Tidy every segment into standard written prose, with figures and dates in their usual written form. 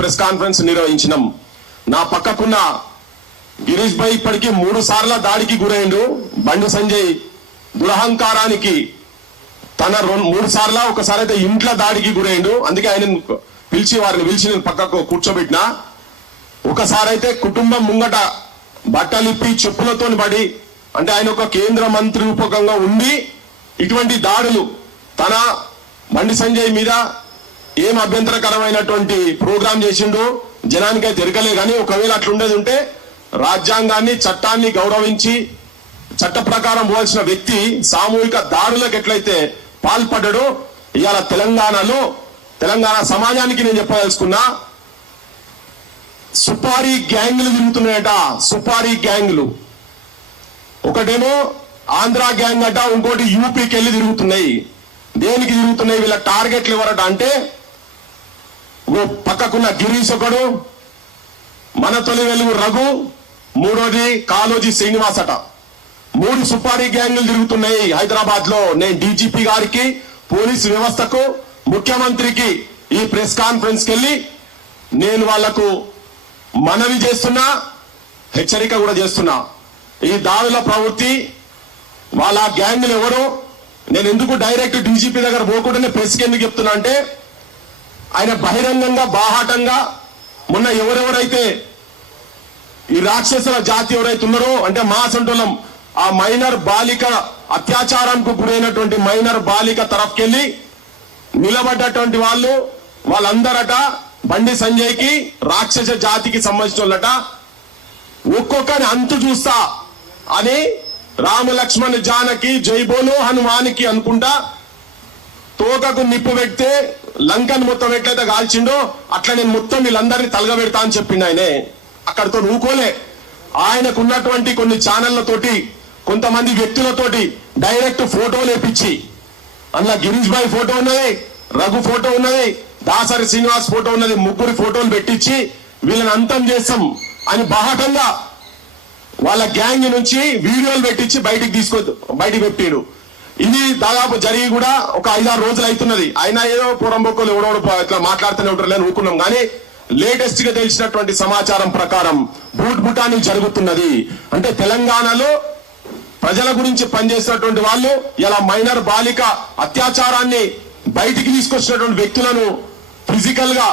Press conference నిర్వహించినాం. నా పక్కకున్న గిరీష్ భాయ్ ఇప్పటికీ 3 సార్ల దాడికి గురైండు. బండి సంజయ్ దురహంకారానికి తన 3 సార్ల, ఒకసారి అయితే ఇంట్లో దాడికి గురైండు. అందుకే ఆయన వారిని పిలిచి నేను పక్కకు కూర్చోబెట్టినా. ఒకసారి అయితే కుటుంబం ముంగట బట్టలిప్పి చెప్పులతో పడి, అంటే ఆయన ఒక కేంద్ర మంత్రి రూపకంగా ఉండి ఇటువంటి దాడులు తన బండి సంజయ్ మీద ఏం అభ్యంతరకరమైనటువంటి ప్రోగ్రాం చేసిండు జనానికై తిరగలే. కానీ ఒకవేళ అట్లుండేది ఉంటే రాజ్యాంగాన్ని చట్టాన్ని గౌరవించి చట్ట ప్రకారం పోవాల్సిన వ్యక్తి సామూహిక దాడులకు ఎట్లయితే పాల్పడ్డాడో ఇవాళ తెలంగాణ సమాజానికి నేను చెప్పదలుచుకున్నా, సుపారీ గ్యాంగులు తిరుగుతున్నాయట. సుపారీ గ్యాంగులు ఒకటేమో ఆంధ్ర గ్యాంగ్ అట, ఇంకోటి యూపీకి వెళ్ళి తిరుగుతున్నాయి. దేనికి తిరుగుతున్నాయి? వీళ్ళ టార్గెట్లు ఎవరట అంటే పక్కకున్న గిరీష్ ఒకడు, మన తొలి వెలుగు రఘు, మూడోది కాలోజీ శ్రీనివాస్ అట. 3 సుపారీ గ్యాంగులు తిరుగుతున్నాయి హైదరాబాద్ లో. నేను డీజీపీ గారికి, పోలీసు వ్యవస్థకు, ముఖ్యమంత్రికి ఈ ప్రెస్ కాన్ఫరెన్స్ కెళ్ళి నేను వాళ్లకు మనవి చేస్తున్నా, హెచ్చరిక కూడా చేస్తున్నా. ఈ దాడుల ప్రవృత్తి వాళ్ళ గ్యాంగులు ఎవరు, నేను ఎందుకు డైరెక్ట్ డీజీపీ దగ్గర పోకుండానే ప్రెస్కి ఎందుకు చెప్తున్నా అంటే, ఆయన బహిరంగంగా బాహాటంగా మొన్న ఎవరెవరైతే ఈ రాక్షసుల జాతి ఎవరైతే ఉన్నారో, అంటే మా సంటోళం ఆ మైనర్ బాలిక అత్యాచారానికి గురైనటువంటి మైనర్ బాలిక తరఫుకెళ్ళి నిలబడ్డటువంటి వాళ్ళందరట బండి సంజయ్కి రాక్షస జాతికి సంబంధించిన వాళ్ళట. ఒక్కొక్కని అంతు చూస్తా అని రామ లక్ష్మణ్ జానకి జై బోలో హనుమానికి అనుకుంటా తోకకు నిప్పు పెడితే లంకను మొత్తం ఎట్లయితే కాల్చిండో అట్లా నేను మొత్తం వీళ్ళందరినీ తలగబెడతా అని చెప్పిండు ఆయనే. అక్కడితో ఊకోలే. ఆయనకు ఉన్నటువంటి కొన్ని ఛానళ్లతోటి, కొంతమంది వ్యక్తులతోటి డైరెక్ట్ ఫోటోలు వేపించి, అందులో గిరీష్ భాయ్ ఫోటో ఉన్నది, రఘు ఫోటో ఉన్నది, దాసరి శ్రీనివాస్ ఫోటో ఉన్నది, 3 ఫోటోలు పెట్టించి వీళ్ళని అంతం చేస్తాం అని బాహటంగా వాళ్ళ గ్యాంగ్ నుంచి వీడియోలు పెట్టించి బయటికి పెట్టాడు. ఇది దాదాపు జరిగి కూడా ఒక 5-6 రోజులు అవుతున్నది. అయినా ఏదో పూరంబొక్కలు ఎవడోడు ఇట్లా మాట్లాడుతూనే ఉంటారు లేని ఊరుకున్నాం. కానీ లేటెస్ట్ గా తెలిసినటువంటి సమాచారం ప్రకారం బూటాని జరుగుతున్నది. అంటే తెలంగాణలో ప్రజల గురించి పనిచేసినటువంటి వాళ్ళు ఇలా మైనర్ బాలిక అత్యాచారాన్ని బయటికి తీసుకొచ్చినటువంటి వ్యక్తులను ఫిజికల్ గా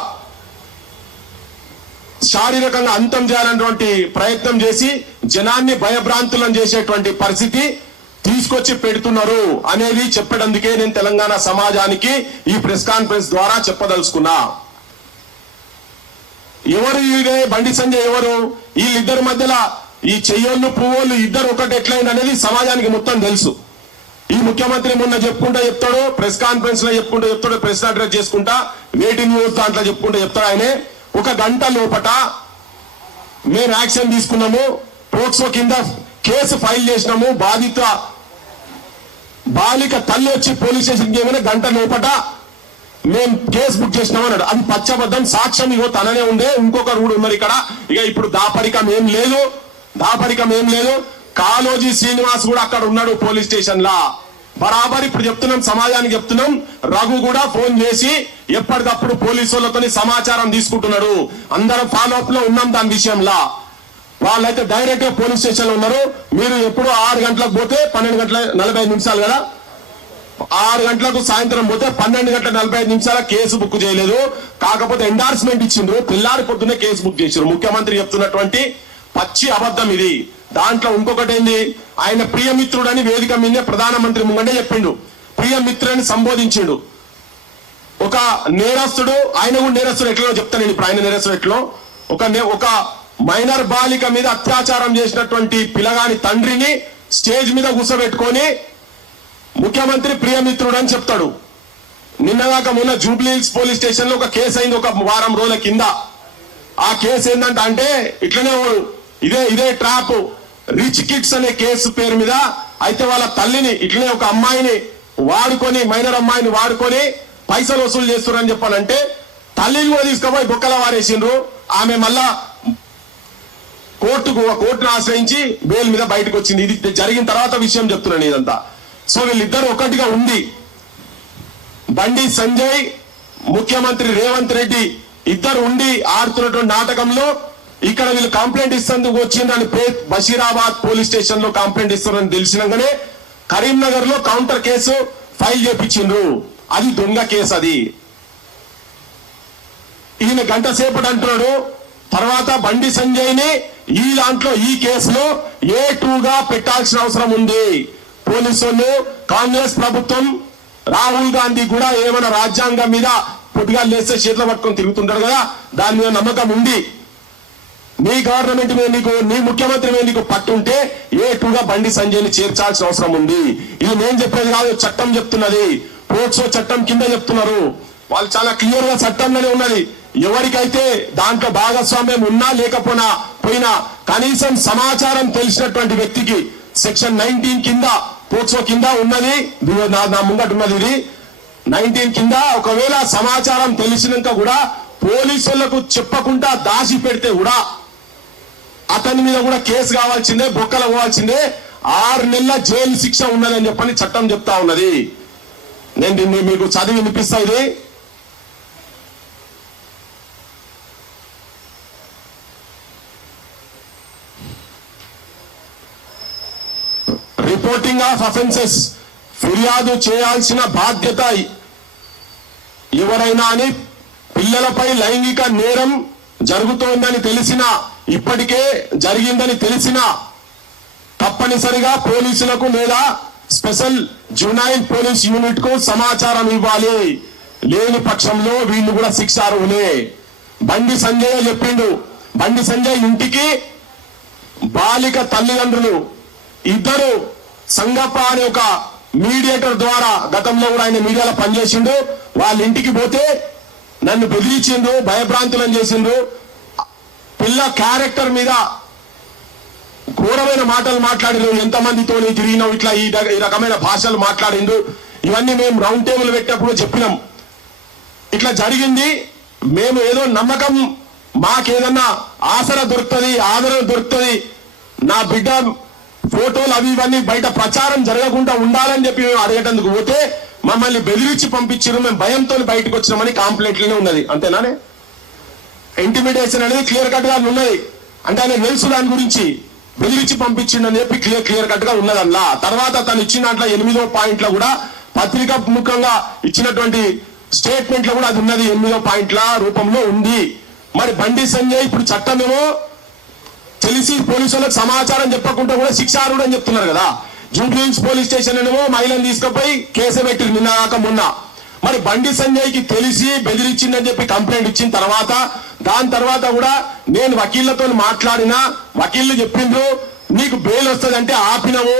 శారీరకంగా అంతం చేయాలన్నటువంటి ప్రయత్నం చేసి జనాన్ని భయభ్రాంతులను చేసేటువంటి పరిస్థితి తీసుకొచ్చి పెడుతున్నారు అనేది చెప్పడందుకే నేను తెలంగాణ సమాజానికి ఈ ప్రెస్ కాన్ఫరెన్స్ ద్వారా చెప్పదలుచుకున్నా. ఎవరు ఇదే బండి సంజయ్ ఎవరు? వీళ్ళిద్దరి మధ్యలో ఈ చెయ్యోళ్ళు పువ్వులు ఇద్దరు ఒకటి ఎట్లయింది అనేది సమాజానికి మొత్తం తెలుసు. ఈ ముఖ్యమంత్రి మొన్న చెప్తాడు, ప్రెస్ కాన్ఫరెన్స్ లో చెప్తాడు, ప్రెస్ అడ్రస్ చేసుకుంటా, వెయిటింగ్ న్యూస్ దాంట్లో చెప్తాడు. ఆయనే 1 గంట లోపట మేము యాక్షన్ తీసుకున్నాము, పోక్సో కింద కేసు ఫైల్ చేసినాము, బాధిత బాలిక తల్లి వచ్చి పోలీస్ స్టేషన్కి ఏమైనా గంట లోపట మేము కేసు బుక్ చేసినాం అన్నాడు. అది పచ్చబద్ధం, సాక్ష్యం ఇగో తననే ఉండే, ఇంకొకరు కూడా ఉన్నారు ఇక్కడ. ఇక ఇప్పుడు దాపరికం ఏం లేదు. కాలోజీ శ్రీనివాస్ కూడా అక్కడ ఉన్నాడు పోలీస్ స్టేషన్ లా. బరాబర్ ఇప్పుడు చెప్తున్నాం, సమాజానికి చెప్తున్నాం. రఘు కూడా ఫోన్ చేసి ఎప్పటికప్పుడు పోలీసులతో సమాచారం తీసుకుంటున్నాడు. అందరం ఫాలో అప్ లో ఉన్నాం దాని విషయంలో. వాళ్ళైతే డైరెక్ట్ గా పోలీస్ స్టేషన్ లో ఉన్నారు. మీరు ఎప్పుడు 6 గంటలకు పోతే 12:45 కదా, 6 గంటలకు సాయంత్రం పోతే 12:45 కేసు బుక్ చేయలేదు. కాకపోతే ఎండార్స్మెంట్ ఇచ్చిండ్రు, పిల్లారి పొద్దునే కేసు బుక్ చేసిండ్రు. ముఖ్యమంత్రి చెప్తున్నటువంటి పచ్చి అబద్ధం ఇది. దాంట్లో ఇంకొకటి ఏంది, ఆయన ప్రియమిత్రుడని వేదిక మీదే ప్రధానమంత్రి ముంగంటే చెప్పిండు, ప్రియమిత్రుని సంబోధించిండు. ఒక నేరస్తుడు, ఆయన కూడా నేరస్తుడు ఎట్లా చెప్తాను ఇప్పుడు. ఆయన నేరస్తుడు ఎట్లో, ఒక మైనర్ బాలిక మీద అత్యాచారం చేసినటువంటి పిల్లగాని తండ్రిని స్టేజ్ మీద కూర్చోబెట్టుకొని ముఖ్యమంత్రి ప్రియమిత్రుడు అని చెప్తాడు. నిన్నదాకా మొన్న జూబ్లీహిల్స్ పోలీస్ స్టేషన్ లో ఒక కేసు అయింది 1 వారం రోజుల కింద. ఆ కేసు ఏంటంటే ఇట్లనే ఇదే ట్రాప్ రిచ్ కిడ్స్ అనే కేసు పేరు మీద. అయితే వాళ్ళ తల్లిని ఇట్లనే ఒక అమ్మాయిని వాడుకొని, మైనర్ అమ్మాయిని వాడుకొని పైసలు వసూలు చేస్తున్నారని చెప్పాలంటే తల్లిని కూడా తీసుకుపోయి బొక్కల వారేసిండ్రు. ఆమె మళ్ళా కోర్టును ఆశ్రయించి బెయిల్ మీద బయటకు వచ్చింది. ఇది జరిగిన తర్వాత విషయం చెప్తున్నాను ఇదంతా. సో వీళ్ళిద్దరు ఒకటిగా ఉంది. బండి సంజయ్, ముఖ్యమంత్రి రేవంత్ రెడ్డి ఇద్దరు ఉండి ఆడుతున్నటువంటి నాటకంలో ఇక్కడ వీళ్ళు కంప్లైంట్ ఇస్తేందుకు వచ్చిందని బషీరాబాద్ పోలీస్ స్టేషన్ లో కంప్లైంట్ ఇస్తారని తెలిసినాకనే కరీంనగర్ లో కౌంటర్ కేసు ఫైల్ చేపించిండ్రు. అది దొంగ కేసు. అది ఈయన గంట సేపటి అంటున్నాడు. తర్వాత బండి సంజయ్ ని ఈ దాంట్లో ఈ కేసులో A2గా పెట్టాల్సిన అవసరం ఉంది. పోలీసులు కాంగ్రెస్ ప్రభుత్వం రాహుల్ గాంధీ కూడా ఏమైనా రాజ్యాంగం మీద పొద్దుగా లేస్తే చేతులు పట్టుకొని తిరుగుతుంటారు కదా, దాని మీద నమ్మకం ఉంది. నీ గవర్నమెంట్ మీద నీకు, నీ ముఖ్యమంత్రి మీద నీకు పట్టుంటే A2గా బండి సంజయ్ ని చేర్చాల్సిన అవసరం ఉంది. ఇది నేను చెప్పేది కాదు, చట్టం చెప్తున్నది. పోక్సో చట్టం కింద చెప్తున్నారు వాళ్ళు. చాలా క్లియర్ గా చట్టంలోనే ఉన్నది. ఎవరికైతే దాంట్లో భాగస్వామ్యం ఉన్నా లేకపోయినా కనీసం సమాచారం తెలిసినటువంటి వ్యక్తికి సెక్షన్ 19 కింద పోక్సో కింద ఉన్నది. నా ముంగట ఉన్నది ఇది 19 కింద. ఒకవేళ సమాచారం తెలిసినాక కూడా పోలీసులకు చెప్పకుండా దాచి పెడితే కూడా అతని మీద కూడా కేసు కావాల్సిందే, బొక్కలు పోవాల్సిందే, 6 నెలల జైలు శిక్ష ఉన్నదని చెప్పని చట్టం చెప్తా ఉన్నది. నేను దీన్ని మీకు చదివి వినిపిస్తా. ఇది రిపోర్టింగ్ ఆఫ్ అఫెన్సెస్, ఫిర్యాదు చేయాల్సిన బాధ్యత ఎవరైనా అని, పిల్లలపై లైంగిక నేరం జరుగుతోందని తెలిసినా, ఇప్పటికే జరిగిందని తెలిసినా తప్పనిసరిగా పోలీసులకు లేదా స్పెషల్ జునైల్ పోలీస్ యూనిట్ కు సమాచారం ఇవ్వాలి. లేని పక్షంలో వీళ్ళు కూడా శిక్షార్హులే. బండి సంజయ్ చెప్పిండు. బండి సంజయ్ ఇంటికి బాలిక తల్లిదండ్రులు ఇద్దరు సంగప్ప అనే ఒక మీడియేటర్ ద్వారా, గతంలో కూడా ఆయన మీడియాలో పనిచేసిండు, వాళ్ళ ఇంటికి పోతే నన్ను బెదిరించిండ్రు, భయభ్రాంతులను చేసిండ్రు. పిల్ల క్యారెక్టర్ మీద ఘోరమైన మాటలు మాట్లాడిండ్రు. ఎంతమందితో తిరిగినావు, ఇట్లా ఈ రకమైన భాషలు మాట్లాడిండ్రు. ఇవన్నీ మేము రౌండ్ టేబుల్ పెట్టినప్పుడు చెప్పినాం. ఇట్లా జరిగింది. మేము ఏదో నమ్మకం, మాకేదన్నా ఆసరా దొరుకుతుంది, ఆదరణ దొరుకుతుంది, నా బిడ్డ ఫోటోలు అవి ఇవన్నీ బయట ప్రచారం జరగకుండా ఉండాలని చెప్పి మేము అడగటందుకు పోతే మమ్మల్ని బెదిరించి పంపించారు. మేము భయంతో బయటకు వచ్చినామని కంప్లైంట్లోనే ఉన్నది. అంతేనానే? ఇంటిమిడేషన్ అనేది క్లియర్ కట్ గా ఉన్నది. అంటే ఆయన తెలుసు దాని గురించి, బెదిరించి పంపించిండని చెప్పి క్లియర్ కట్ గా ఉన్నది. అందులో తర్వాత తను ఇచ్చిన దాంట్లో 8వ పాయింట్లో కూడా పత్రికా ముఖంగా ఇచ్చినటువంటి స్టేట్మెంట్ లో కూడా అది ఉన్నది. 8వ పాయింట్ల రూపంలో ఉంది. మరి బండి సంజయ్ ఇప్పుడు చట్టమేమో తెలిసి పోలీసులకు సమాచారం చెప్పకుండా కూడా శిక్షార్హుడు అని చెప్తున్నారు కదా. జూబ్లీహిల్స్ పోలీస్ స్టేషన్ ఏమో మహిళను తీసుకుపోయి కేసు పెట్టి నిన్న మొన్న. మరి బండి సంజయ్ కి తెలిసి బెదిరించిందని చెప్పి కంప్లైంట్ ఇచ్చిన తర్వాత, దాని తర్వాత కూడా నేను వకీళ్లతో మాట్లాడినా, వకీళ్లు చెప్పిండ్రు నీకు బెయిల్ వస్తుంది అంటే ఆపినవు.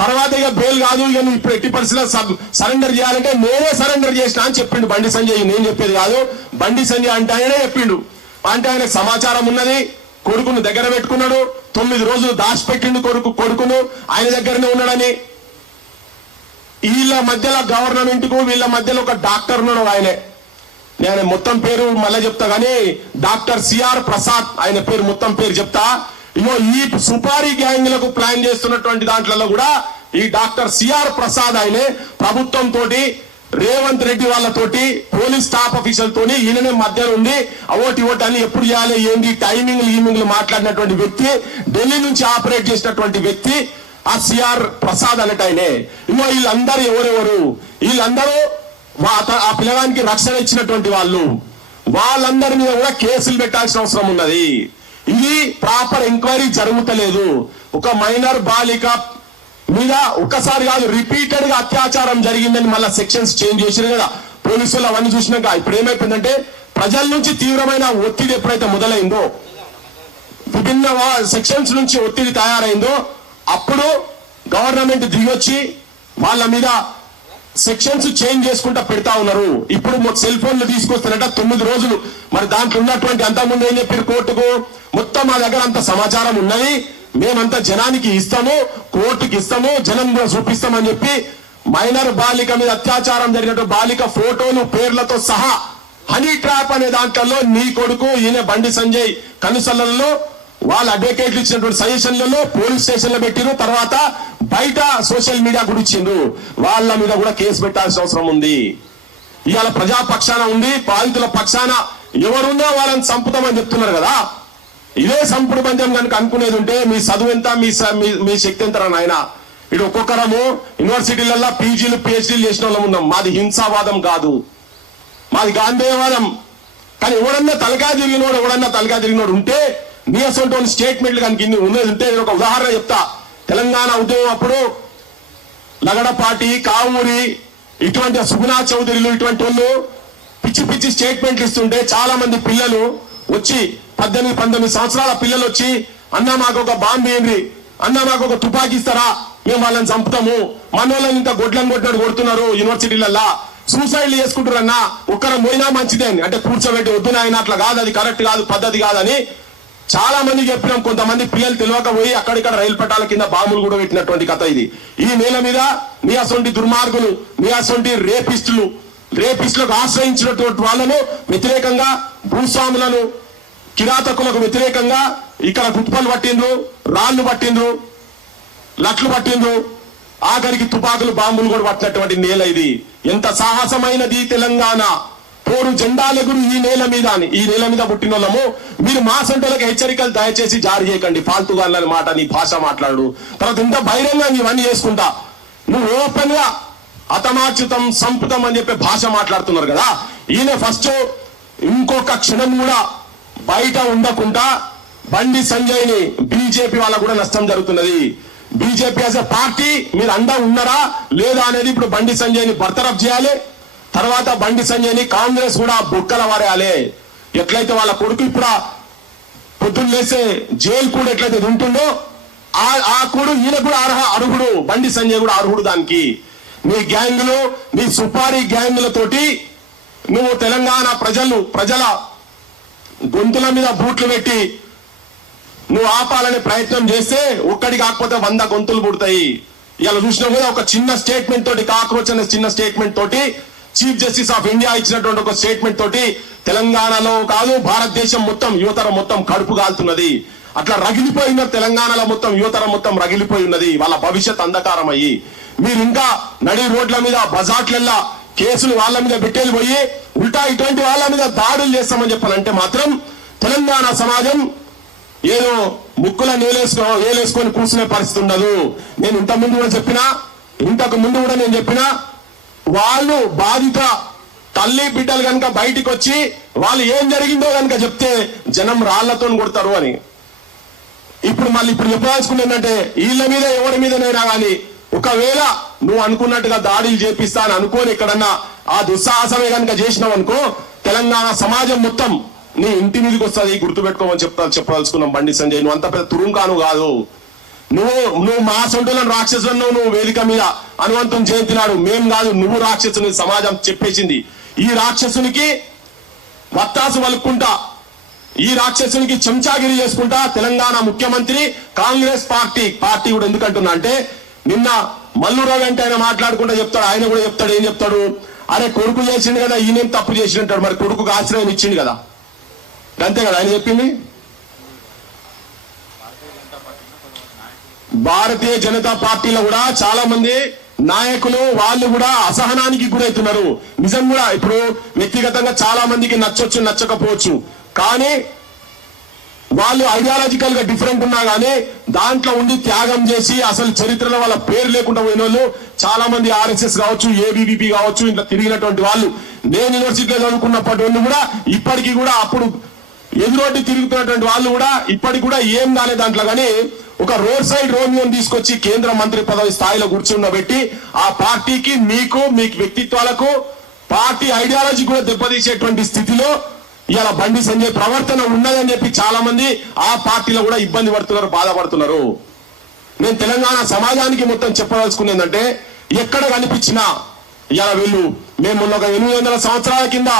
తర్వాత ఇక బెయిల్ కాదు, ఇక నువ్వు ఇప్పుడు ఎట్టి పరిస్థితుల్లో సరెండర్ చేయాలంటే నేనే సరెండర్ చేసిన అని చెప్పిండు బండి సంజయ్. నేను చెప్పేది కాదు, బండి సంజయ్ అంటే ఆయనే చెప్పిండు. అంటే ఆయనకు సమాచారం ఉన్నది, కొడుకును దగ్గర పెట్టుకున్నాడు, 9 రోజులు దాచిపెట్టిండు కొడుకును ఆయన దగ్గరనే ఉన్నాడని. వీళ్ళ మధ్యలో గవర్నమెంట్ కు వీళ్ళ మధ్యలో ఒక డాక్టర్ ఉన్నాడు. ఆయనే, నేను మొత్తం పేరు మళ్ళీ చెప్తా కానీ, డాక్టర్ సిఆర్ ప్రసాద్ ఆయన పేరు, మొత్తం పేరు చెప్తా. ఇగో ఈ సుపారీ గ్యాంగ్లకు ప్లాన్ చేస్తున్నటువంటి దాంట్లో కూడా ఈ డాక్టర్ సిఆర్ ప్రసాద్ ఆయనే ప్రభుత్వం తోటి, రేవంత్ రెడ్డి వాళ్ళతోటి, పోలీస్ స్టాఫ్ ఆఫీసర్ తోని ఈయననే మధ్య నుండి ఓటి అని ఎప్పుడు చేయాలి ఏంటి టైమింగ్లు మాట్లాడినటువంటి వ్యక్తి, ఢిల్లీ నుంచి ఆపరేట్ చేసినటువంటి వ్యక్తి ఆ సిఆర్ ప్రసాద్ అనేట ఆయనే. ఇగో వీళ్ళందరూ ఎవరెవరు, వీళ్ళందరూ ఆ పిల్లగానికి రక్షణ ఇచ్చినటువంటి వాళ్ళు, వాళ్ళందరి మీద కూడా కేసులు పెట్టాల్సిన అవసరం ఉన్నది. ఇది ప్రాపర్ ఎంక్వైరీ జరుగుతలేదు. ఒక మైనర్ బాలిక మీద ఒక్కసారి కాదు, రిపీటెడ్ గా అత్యాచారం జరిగిందని మళ్ళీ సెక్షన్స్ చేంజ్ చేసినారు కదా పోలీసులు. అవన్నీ చూసినాక ఇప్పుడు ఏమైపోయిందంటే, ప్రజల నుంచి తీవ్రమైన ఒత్తిడి ఎప్పుడైతే మొదలైందో, విభిన్న సెక్షన్స్ నుంచి ఒత్తిడి తయారైందో, అప్పుడు గవర్నమెంట్ దిగొచ్చి వాళ్ళ మీద సెక్షన్స్ చేంజ్ చేసుకుంటా పెడతా ఉన్నారు. ఇప్పుడు సెల్ ఫోన్లు తీసుకొస్తారంట 9 రోజులు. మరి దాంట్లో ఉన్నటువంటి అంతకుముందు ఏం చెప్పారు కోర్టుకు, మొత్తం మా దగ్గర అంత సమాచారం ఉన్నది, మేమంతా జనానికి ఇస్తాము, కోర్టుకి ఇస్తాము, జనం చూపిస్తామని చెప్పి మైనర్ బాలిక మీద అత్యాచారం జరిగినట్టు బాలిక ఫోటోలు పేర్లతో సహా హనీ ట్రాప్ అనే దాంట్లో నీ కొడుకు ఈయన బండి సంజయ్ కనుసలలో వాళ్ళ అడ్వకేట్లు ఇచ్చినటువంటి సజెషన్లలో పోలీస్ స్టేషన్ లో పెట్టిరు. తర్వాత బయట సోషల్ మీడియా కూడా ఇచ్చిండ్రు. వాళ్ళ మీద కూడా కేసు పెట్టాల్సిన అవసరం ఉంది. ఇవాళ ప్రజాపక్షాన ఉంది, బాధితుల పక్షాన ఎవరున్నా వాళ్ళని చంపుతామని చెప్తున్నారు కదా. ఇదే సంపుడు పంచం కనుక అనుకునేది ఉంటే మీ చదువు ఎంత, మీ శక్తి ఎంత నాయన. ఇటు ఒక్కొక్కరము యూనివర్సిటీలలో పీజీలు పిహెచ్డీలు చేసిన వాళ్ళం ఉన్నాం. మాది హింసావాదం కాదు, మాది గాంధేయవాదం. కానీ ఎవడన్నా తలకాయ తిరిగినోడు ఉంటే నీ అసలు స్టేట్మెంట్లు కనుక ఇన్ని ఉన్నది ఉంటే నేను ఒక ఉదాహరణ చెప్తా. తెలంగాణ ఉద్యమం అప్పుడు లగడపాటి, కావూరి, ఇటువంటి సుగుణా చౌదరిలు, ఇటువంటి వాళ్ళు పిచ్చి పిచ్చి స్టేట్మెంట్లు ఇస్తుంటే చాలా మంది పిల్లలు వచ్చి 18-19 సంవత్సరాల పిల్లలు వచ్చి అన్నా మాకు ఒక బాంబు ఏంటి, అన్నా మాకు ఒక తుపాకీ ఇస్తారా, మేము వాళ్ళని చంపుతాము, మనోళ్ళని ఇంకా గొడ్లను కొడుతున్నారు యూనివర్సిటీలల్లా, సూసైడ్లు చేసుకుంటారన్నా, ఒక్కరం పోయినా మంచిదే అని. అంటే కూర్చోబెట్టి వద్దు నాయన అట్లా కాదు, అది కరెక్ట్ కాదు, పద్ధతి కాదని చాలా మంది చెప్పినాం. కొంతమంది పిల్లలు తెలియక పోయి అక్కడిక్కడ రైలు పట్టాల కింద బాంబులు కూడా పెట్టినటువంటి కథ ఇది. ఈ నేల మీద మీ అసొంటి దుర్మార్గులు, మీ అసొంటి రేపిస్టులకు ఆశ్రయించినటువంటి వాళ్ళను వ్యతిరేకంగా, భూస్వాములను, కిరాతకులకు వ్యతిరేకంగా ఇక్కడ గుట్పలు పట్టిండ్రు, రాళ్లు పట్టిండ్రు, లట్లు పట్టిండ్రు, ఆఖరికి తుపాకులు, బాంబులు కూడా పట్టినటువంటి నేల ఇది. ఎంత సాహసమైనది తెలంగాణ. పోరు జెండాలెగురు ఈ నేల మీద అని. ఈ నేల మీద పుట్టిన వాళ్ళము. మీరు మా సొంతలకు హెచ్చరికలు దయచేసి జారీ చేయకండి. ఫాల్తుగాళ్ళని మాట, నీ భాష మాట్లాడు. తర్వాత ఇంత బహిరంగంగా ఇవన్నీ చేసుకుంటా నువ్వు ఓపెన్ గా అతమాచ్యుతం, సంపుతం అని చెప్పి భాష మాట్లాడుతున్నారు కదా. ఈయన ఫస్ట్ ఇంకొక క్షణం కూడా బయట ఉండకుండా బండి సంజయ్ ని బీజేపీ వాళ్ళకు కూడా నష్టం జరుగుతున్నది. బీజేపీ యాజ్ ఎ పార్టీ మీరు అండ ఉన్నారా లేదా అనేది ఇప్పుడు బండి సంజయ్ ని బర్తరఫ్ చేయాలి. తర్వాత బండి సంజయ్ ని కాంగ్రెస్ కూడా బుక్కల వారేయాలి. ఎట్లయితే వాళ్ళ కొడుకు ఇప్పుడు పొద్దున్న లేసే జైలు కూడా ఎట్లయితే ఉంటుందో ఆ కూడా ఈయన కూడా అర్హుడు. బండి సంజయ్ కూడా అర్హుడు దానికి. నీ గ్యాంగులు, నీ సుపారీ గ్యాంగులతోటి నువ్వు తెలంగాణ ప్రజల గొంతుల మీద బూట్లు పెట్టి నువ్వు ఆపాలనే ప్రయత్నం చేస్తే ఒక్కడి కాకపోతే 100 గొంతులు పుడతాయి. ఇలా చూసినా కూడా ఒక చిన్న స్టేట్మెంట్ తోటి, కాక్రోచ్ అనే చిన్న స్టేట్మెంట్ తోటి, చీఫ్ జస్టిస్ ఆఫ్ ఇండియా ఇచ్చినటువంటి ఒక స్టేట్మెంట్ తోటి తెలంగాణలో కాదు భారతదేశం మొత్తం, యువతరం మొత్తం కడుపు కాలుతున్నది. అట్లా రగిలిపోయిన తెలంగాణలో మొత్తం యువతరం మొత్తం రగిలిపోయి ఉన్నది. వాళ్ళ భవిష్యత్ అంధకారం అయ్యి మీరు ఇంకా నడి రోడ్ల మీద, బజాట్లల్లా కేసులు వాళ్ళ మీద పెట్టేది పోయి ఉల్టా ఇటువంటి వాళ్ళ మీద దాడులు చేస్తామని చెప్పాలంటే మాత్రం తెలంగాణ సమాజం ఏదో ముక్కుల ఏలేసుకొని కూర్చునే పరిస్థితి ఉండదు. నేను ఇంతకు ముందు కూడా నేను చెప్పినా వాళ్ళు బాధిత తల్లి బిడ్డలు కనుక బయటికి వచ్చి వాళ్ళు ఏం జరిగిందో కనుక చెప్తే జనం రాళ్లతో కొడతారు అని. ఇప్పుడు చెప్పాల్సుకుంది ఏంటంటే వీళ్ళ మీద ఎవరి మీదనైనా కానీ ఒకవేళ నువ్వు అనుకున్నట్టుగా దాడులు చేపిస్తా అని అనుకోని ఎక్కడన్నా ఆ దుస్సాహసమే కనుక చేసినావు అనుకో, తెలంగాణ సమాజం మొత్తం నీ ఇంటి మీదకి వస్తుంది. గుర్తుపెట్టుకోమని చెప్పదలుచుకున్నాం బండి సంజయ్. నువ్వు అంత పెద్ద తురుంకాను కాదు. నువ్వు మా సొంటులను రాక్షసులను నువ్వు వేదిక మీద హనుమంతుని జయంతి నాడు మేం కాదు, నువ్వు రాక్షసుని సమాజం చెప్పేసింది. ఈ రాక్షసునికి వత్తాసు వలుక్కుంటా, ఈ రాక్షసునికి చెంచాగిరి చేసుకుంటా తెలంగాణ ముఖ్యమంత్రి కాంగ్రెస్ పార్టీ కూడా ఎందుకంటున్నా అంటే నిన్న మల్లురావు అంటే ఆయన మాట్లాడుకుంటా చెప్తాడు. ఆయన కూడా చెప్తాడు. ఏం చెప్తాడు? అరే కొడుకు చేసిండు కదా, ఈయనేం తప్పు చేసినట్టాడు, మరి కొడుకుకు ఆశ్రయం ఇచ్చిండు కదా, అంతే కదా ఆయన చెప్పింది. భారతీయ జనతా పార్టీలో కూడా చాలా మంది నాయకులు వాళ్ళు కూడా అసహనానికి గురవుతున్నారు. నిజం కూడా ఇప్పుడు వ్యక్తిగతంగా చాలా మందికి నచ్చొచ్చు, నచ్చకపోవచ్చు, కానీ వాళ్ళు ఐడియాలజికల్ గా డిఫరెంట్ ఉన్నా కానీ దాంట్లో ఉండి త్యాగం చేసి అసలు చరిత్రలో వాళ్ళ పేరు లేకుండా పోయిన వాళ్ళు చాలా మంది ఆర్ఎస్ఎస్ కావచ్చు, ఏబీవీపీ కావచ్చు, ఇంట్లో తిరిగినటువంటి వాళ్ళు, నేను యూనివర్సిటీలో చదువుకున్నప్పటి వాళ్ళు కూడా ఇప్పటికీ కూడా అప్పుడు ఎదురొడ్డి తిరుగుతున్నటువంటి వాళ్ళు కూడా ఇప్పటికి కూడా ఏం కాలేదు దాంట్లో. కానీ ఒక రోడ్ సైడ్ రోమియోని తీసుకొచ్చి కేంద్ర మంత్రి పదవి స్థాయిలో కూర్చుండబెట్టి ఆ పార్టీకి మీ వ్యక్తిత్వాలకు పార్టీ ఐడియాలజీ కూడా దెబ్బతీసేటువంటి స్థితిలో ఇలా బండి సంజయ్ ప్రవర్తన ఉన్నదని చెప్పి చాలా మంది ఆ పార్టీలో కూడా ఇబ్బంది పడుతున్నారు, బాధపడుతున్నారు. నేను తెలంగాణ సమాజానికి మొత్తం చెప్పదలుచుకుని ఏంటంటే ఎక్కడ కనిపించినా ఇలా మేము మొన్న ఒక 800 సంవత్సరాల కింద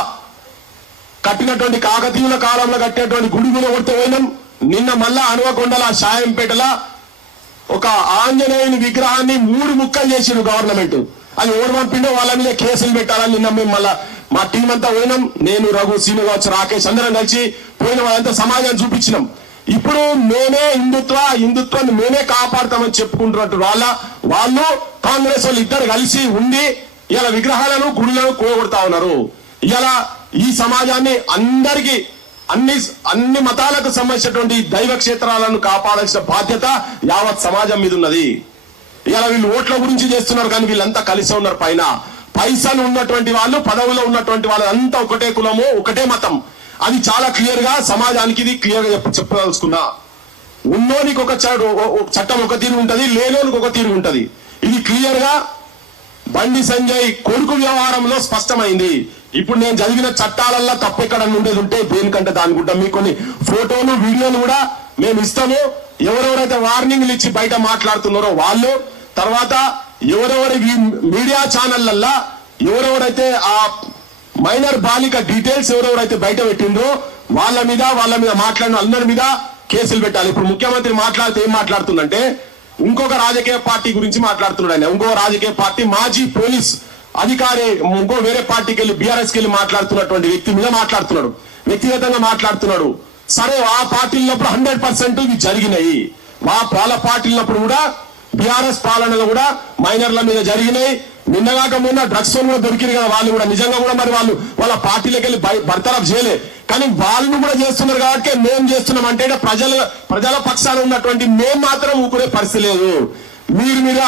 కట్టినటువంటి కాకతీయుల కాలంలో కట్టినటువంటి గుడి మీద కొడితే పోయినాం. నిన్న మళ్ళా హనుమకొండల షాయంపేటల ఒక ఆంజనేయుని విగ్రహాన్ని 3 ముక్కలు చేసిండు గవర్నమెంట్. అది ఎవరు పంపిండో వాళ్ళ మీద కేసులు పెట్టాలని నిన్న మేము మళ్ళా మా టీం అంతా పోయినాం. నేను, రఘు, శ్రీను కావచ్చు, రాకేష్ అందరం కలిసి పోయిన వాళ్ళంతా సమాజాన్ని చూపించినాం. ఇప్పుడు మేమే హిందుత్వాన్ని మేమే కాపాడుతామని చెప్పుకుంటున్నట్టు వాళ్ళు కాంగ్రెస్ వాళ్ళు ఇద్దరు కలిసి ఉండి ఇలా విగ్రహాలను, గుడులను కూడగొడతా ఉన్నారు. ఇలా ఈ సమాజాన్ని అందరికీ అన్ని మతాలకు సంబంధించినటువంటి దైవ క్షేత్రాలను కాపాడాల్సిన బాధ్యత యావత్ సమాజం మీద ఉన్నది. ఇలా వీళ్ళు ఓట్ల గురించి చేస్తున్నారు కానీ వీళ్ళంతా కలిసే ఉన్నారు. పైన పైసలు ఉన్నటువంటి వాళ్ళు, పదవులో ఉన్నటువంటి వాళ్ళు అంతా ఒకటే కులము, ఒకటే మతం. అది చాలా క్లియర్ గా సమాజానికి ఇది క్లియర్ గా చెప్పదలుచుకున్నా. ఉన్నోనికి ఒక చట్టం ఒక తీరు ఉంటది, లేనోనికి ఒక తీరు ఉంటది. ఇది క్లియర్ గా బండి సంజయ్ కొడుకు వ్యవహారంలో స్పష్టమైంది. ఇప్పుడు నేను చదివిన చట్టాలల్లో తప్పెక్కడ ఉండేది ఉంటే దేనికంటే దానికుంటాం. మీకు కొన్ని ఫోటోలు వీడియోలు కూడా మేము ఇస్తాము. ఎవరెవరైతే వార్నింగ్లు ఇచ్చి బయట మాట్లాడుతున్నారో వాళ్ళు, తర్వాత ఎవరెవరి మీడియా ఛానళ్లల్లా ఎవరెవరైతే ఆ మైనర్ బాలిక డీటెయిల్స్ ఎవరెవరైతే బయట పెట్టిండ్రో వాళ్ళ మీద మాట్లాడిన అందరి మీద కేసులు పెట్టాలి. ఇప్పుడు ముఖ్యమంత్రి మాట్లాడితే ఏం మాట్లాడుతుందంటే ఇంకొక రాజకీయ పార్టీ గురించి మాట్లాడుతున్నాడు. ఆయన ఇంకో రాజకీయ పార్టీ మాజీ పోలీస్ అధికారి ఇంకో వేరే పార్టీకి వెళ్ళి బీఆర్ఎస్కి వెళ్ళి మాట్లాడుతున్నటువంటి వ్యక్తి మీద మాట్లాడుతున్నాడు, వ్యక్తిగతంగా మాట్లాడుతున్నాడు. సరే, ఆ పార్టీలప్పుడు 100% ఇవి జరిగినాయి. వాళ్ళ పార్టీలప్పుడు కూడా బీఆర్ఎస్ పాలనలో కూడా మైనర్ల మీద జరిగినాయి. నిన్నగాక మొన్న డ్రగ్స్ కూడా దొరికింది కదా, వాళ్ళు కూడా నిజంగా కూడా మరి వాళ్ళ పార్టీలకు వెళ్ళి బర్తరఫ్ చేయలే. కానీ వాళ్ళు కూడా చేస్తున్నారు కాబట్టి మేము చేస్తున్నాం అంటే ప్రజల పక్షాన ఉన్నటువంటి మేము మాత్రం ఊకునే పరిస్థితి లేదు. మీరు మీద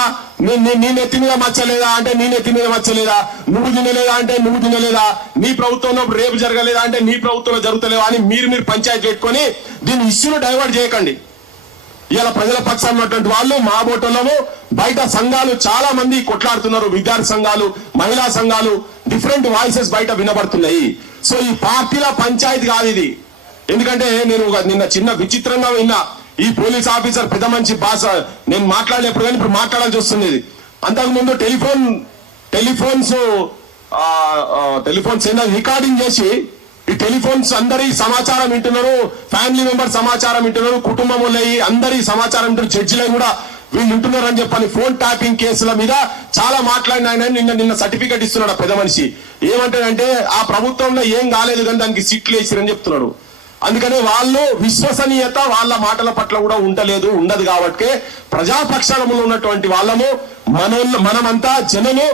నీ నెత్తి మీద మచ్చలేదా అంటే నీ నెత్తి మీద మచ్చలేదా, నువ్వు తినలేదా అంటే నువ్వు తినలేదా, నీ ప్రభుత్వంలో రేపు జరగలేదా అంటే నీ ప్రభుత్వంలో జరుగుతలేవా అని మీరు పంచాయతీ పెట్టుకొని దీన్ని ఇష్యూను డైవర్ట్ చేయకండి. ఇలా ప్రజల పక్షాన ఉన్నటువంటి వాళ్ళు మా బోటోళ్ళము బయట సంఘాలు చాలా మంది కొట్లాడుతున్నారు. విద్యార్థి సంఘాలు, మహిళా సంఘాలు, డిఫరెంట్ వాయిసెస్ బయట వినబడుతున్నాయి. సో ఈ పార్టీల పంచాయతీ కాదు ఇది. ఎందుకంటే నేను నిన్న చిన్న విచిత్రంగా విన్నా, ఈ పోలీస్ ఆఫీసర్ పెద్ద మంచి భాష నేను మాట్లాడలేప్పుడు కానీ ఇప్పుడు మాట్లాడాల్సి వస్తుంది. అంతకుముందు టెలిఫోన్స్ ఏంటో రికార్డింగ్ చేసి ఈ టెలిఫోన్స్ అందరి సమాచారం వింటున్నారు, ఫ్యామిలీ మెంబర్ సమాచారం వింటున్నారు, కుటుంబం వాళ్ళయి అందరి సమాచారం వింటున్నారు, జడ్జిలై కూడా వీళ్ళు వింటున్నారు అని చెప్పని ఫోన్ ట్యాపింగ్ కేసుల మీద చాలా మాట్లాడిన ఆయన నిన్న సర్టిఫికెట్ ఇస్తున్నాడు పెద్ద మనిషి. ఏమంటాడంటే ఆ ప్రభుత్వంలో ఏం కాలేదు కానీ దానికి సిట్లు వేసిరని చెప్తున్నాడు. అందుకనే వాళ్ళు విశ్వసనీయత వాళ్ళ మాటల పట్ల కూడా ఉండదు కాబట్టి ప్రజాపక్షంలో ఉన్నటువంటి వాళ్ళము మనమంతా జనము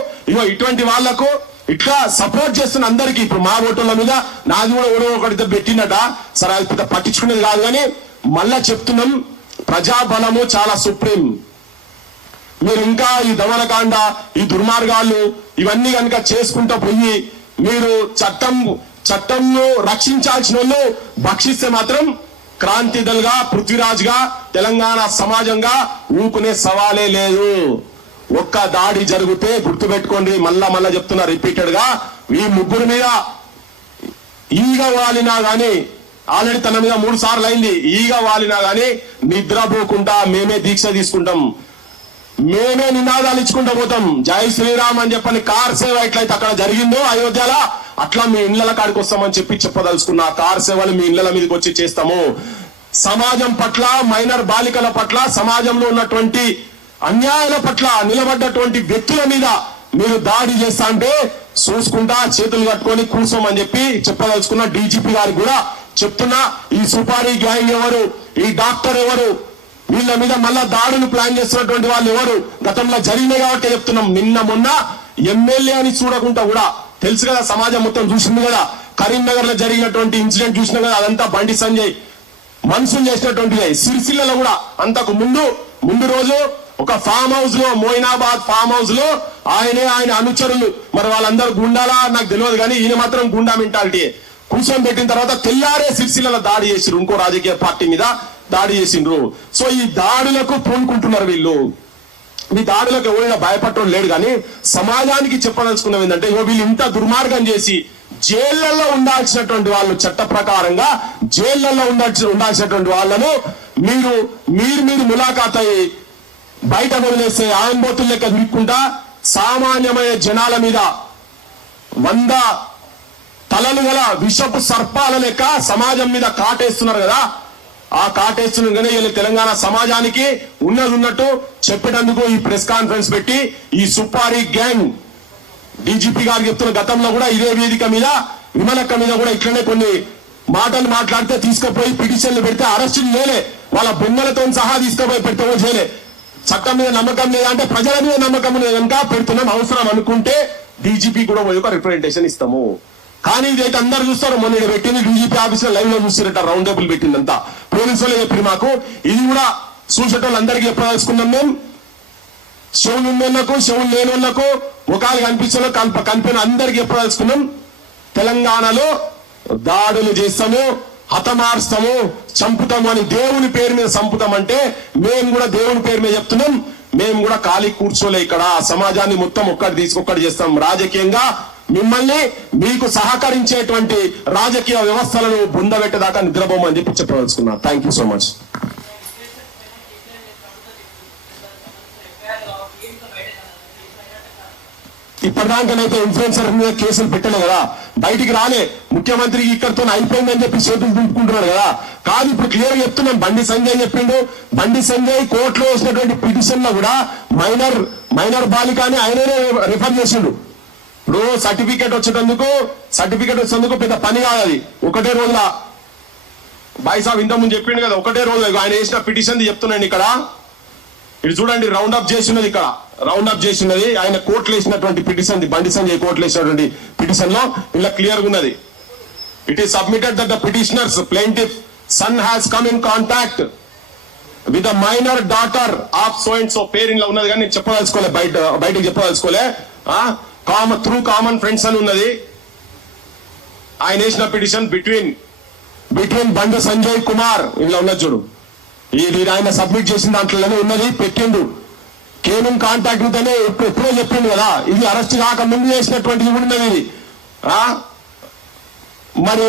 ఇటువంటి వాళ్లకు ఇట్లా సపోర్ట్ చేస్తున్న అందరికీ ఇప్పుడు మా ఓటర్ల మీద నాది కూడా ఓడో ఒకటితో పెట్టినట. సరే, అది పెద్ద పట్టించుకునేది కాదు కానీ మళ్ళా చెప్తున్నాం, ప్రజాబలము చాలా సుప్రీం. మీరు ఇంకా ఈ దమనకాండ, ఈ దుర్మార్గాలు ఇవన్నీ కనుక చేసుకుంటూ పోయి మీరు చట్టంను రక్షించాల్సిన వాళ్ళు భక్షిస్తే మాత్రం క్రాంతి దళగా, పృథ్వీరాజ్ గా, తెలంగాణ సమాజంగా ఊకునే సవాలే లేదు. ఒక్క దాడి జరిగితే గుర్తుపెట్టుకోండి, మళ్ళా చెప్తున్నా రిపీటెడ్ గా, ఈ ముగ్గురు మీద ఈగ వాలినా గాని, ఆల్రెడీ తన మీద 3 సార్లు అయింది, ఈగ వాలినా గాని నిద్రపోకుండా మేమే దీక్ష తీసుకుంటాం, మేమే నినాదాలు ఇచ్చుకుంటూ పోతాం. జై శ్రీరామ్ అని చెప్పని కార్ సేవ ఎట్లయితే అక్కడ జరిగిందో అయోధ్యలో, అట్లా మీ ఇళ్ల కాడికి వస్తామని చెప్పదలుచుకున్నా. కార్ సేవలు మీ ఇళ్ల మీదకి వచ్చి చేస్తాము. సమాజం పట్ల, మైనర్ బాలికల పట్ల, సమాజంలో ఉన్నటువంటి అన్యాయాల పట్ల నిలబడ్డటువంటి వ్యక్తుల మీద మీరు దాడి చేస్తా అంటే చూసుకుంటా చేతులు కట్టుకొని కూర్చోమని చెప్పదలుచుకున్న. డీజీపీ గారికి కూడా చెప్తున్నా, ఈ సుపారీ గ్యాంగ్ ఎవరు, ఈ డాక్టర్ ఎవరు, వీళ్ళ మీద మళ్ళా దాడులు ప్లాన్ చేస్తున్నటువంటి వాళ్ళు ఎవరు, గతంలో జరిగినాయి కాబట్టి చెప్తున్నాం. నిన్న మొన్న ఎమ్మెల్యే అని చూడకుండా కూడా తెలుసు కదా, సమాజం మొత్తం చూసింది కదా, కరీంనగర్ లో జరిగినటువంటి ఇన్సిడెంట్ చూసినా కదా, అదంతా బండి సంజయ్ మనుషులు చేసినటువంటిది. సిరిసిల్లలో కూడా అంతకు ముందు రోజు ఒక ఫామ్ హౌస్ లో, మోయినాబాద్ ఫామ్ హౌస్ లో ఆయన అనుచరులు, మరి వాళ్ళందరూ గుండాలా నాకు తెలియదు కానీ ఈయన మాత్రం గుండా మెంటాలిటీ కూర్చొని పెట్టిన తర్వాత తెల్లారే సిరిసిల్లలో దాడి చేసిండ్రు, ఇంకో రాజకీయ పార్టీ మీద దాడి చేసిండ్రు. సో ఈ దాడులకు పూనుకుంటున్నారు వీళ్ళు. ఈ దాడులకు ఎవరైనా భయపడటం లేడు కానీ సమాజానికి చెప్పదలుచుకున్నది ఏంటంటే, వీళ్ళు ఇంత దుర్మార్గం చేసి జైళ్లలో ఉండాల్సినటువంటి వాళ్ళు, చట్ట ప్రకారంగా జైళ్లలో ఉండాల్సినటువంటి వాళ్ళను మీరు ములాఖాత్ అయ్యి బయట వదిలేస్తే ఆంబోతుల లెక్క దిక్కుంటా సామాన్యమైన జనాల మీద 100 తలలు గల విషపు సర్పాల లెక్క సమాజం మీద కాటేస్తున్నారు కదా. ఆ కాటేస్తున్నారు కానీ వీళ్ళు తెలంగాణ సమాజానికి ఉన్నట్టు చెప్పేటందుకు ఈ ప్రెస్ కాన్ఫరెన్స్ పెట్టి ఈ సుపారీ గ్యాంగ్ డీజీపీ గారు చెప్తున్న, గతంలో కూడా ఇదే వేదిక మీద విమలక్క మీద కూడా ఇట్లనే కొన్ని మాటలు మాట్లాడితే తీసుకుపోయి పిటిషన్లు పెడితే అరెస్టులు చేయలే, వాళ్ళ బొమ్మలతో సహా తీసుకుపోయి పెడితే చేయలే. చట్టం మీద నమ్మకం లేదా అంటే ప్రజల మీద నమ్మకం లేదు కనుక పెడుతున్నాం. అవసరం అనుకుంటే డీజీపీ కూడా పోయి ఒక రిప్రజెంటేషన్ ఇస్తాము. కానీ ఇదైతే అందరు చూస్తారు. మొన్న ఇక్కడ పెట్టింది డీజీపీ ఆఫీస్ లో లైవ్ లో చూసిరట, రౌండ్ టేబుల్ పెట్టిందంతా పోలీసు వాళ్ళే చెప్పి మాకు. ఇది కూడా చూసేటోళ్ళు అందరికీ చెప్పదలుచుకున్నాం మేము. చెవులు ఉన్నోళ్ళకు, చెవులు లేని వాళ్ళకు, ముఖాలు కనిపించలో కనిపిన అందరికీ చెప్పదలుచుకున్నాం. తెలంగాణలో దాడులు చేస్తాము, హతమార్స్తాము, చంపుతాము అని దేవుని పేరు మీద చంపుతామంటే మేము కూడా దేవుని పేరు మీద చెప్తున్నాం. మేము కూడా ఖాళీ కూర్చోలే. ఇక్కడ సమాజాన్ని మొత్తం ఒక్కటి చేస్తాం. రాజకీయంగా మిమ్మల్ని మీకు సహకరించేటువంటి రాజకీయ వ్యవస్థలను బుందబెట్టేదాకా నిద్రపోమని చెప్పి చెప్పదలుచుకున్నా. Thank you so much. ఇప్పటిదాకానైతే ఇన్ఫ్లుయెన్సర్ మీద కేసులు పెట్టలే కదా, బయటికి రాలే. ముఖ్యమంత్రికి ఇక్కడితో అయిపోయిందని చెప్పి చేతులు దింపుకుంటున్నారు కదా. కాదు, ఇప్పుడు క్లియర్ చెప్తున్నాం. బండి సంజయ్ చెప్పిండు. బండి సంజయ్ కోర్టులో వేసినటువంటి పిటిషన్ లో కూడా మైనర్ బాలిక అని ఆయననే రిఫర్ చేసిండు. ఇప్పుడు సర్టిఫికేట్ వచ్చేందుకు పెద్ద పని కాదు అది. ఒకటే రోజుల బాయ్ సాబ్ ఇంతకుముందు చెప్పిండు కదా, ఒకటే రోజు ఆయన వేసిన పిటిషన్ చెప్తున్నాండి. ఇక్కడ ఇది చూడండి, రౌండ్ అప్ చేసినది. ఇక్కడ రౌండ్ అప్ చేసినది ఆయన కోర్టులో వేసినటువంటి పిటిషన్. బండి సంజయ్ కోర్టులో వేసినటువంటి పిటిషన్ లో ఇలా క్లియర్ గా ఉన్నది. It is submitted that the petitioners plaintiff son has come in contact with the minor daughter of so and so. పేరు ఇలా ఉన్నది కానీ నేను చెప్పదలుచుకోలే, బయటకు చెప్పదలుచుకోలే. త్రూ కామన్ ఫ్రెండ్స్ అని ఉన్నది. ఆయన వేసిన పిటిషన్ బిట్వీన్ బండి సంజయ్ కుమార్ ఇలా ఉన్నది చూడు. ఇది ఆయన సబ్మిట్ చేసిన దాంట్లోనే ఉన్నది, పెట్టిండు. కేవలం కాంటాక్ట్ ఉంటేనే ఎప్పుడో చెప్పిండు కదా. ఇది అరెస్ట్ కాక ముందు చేసినటువంటిది ఉన్నది ఇది. మరి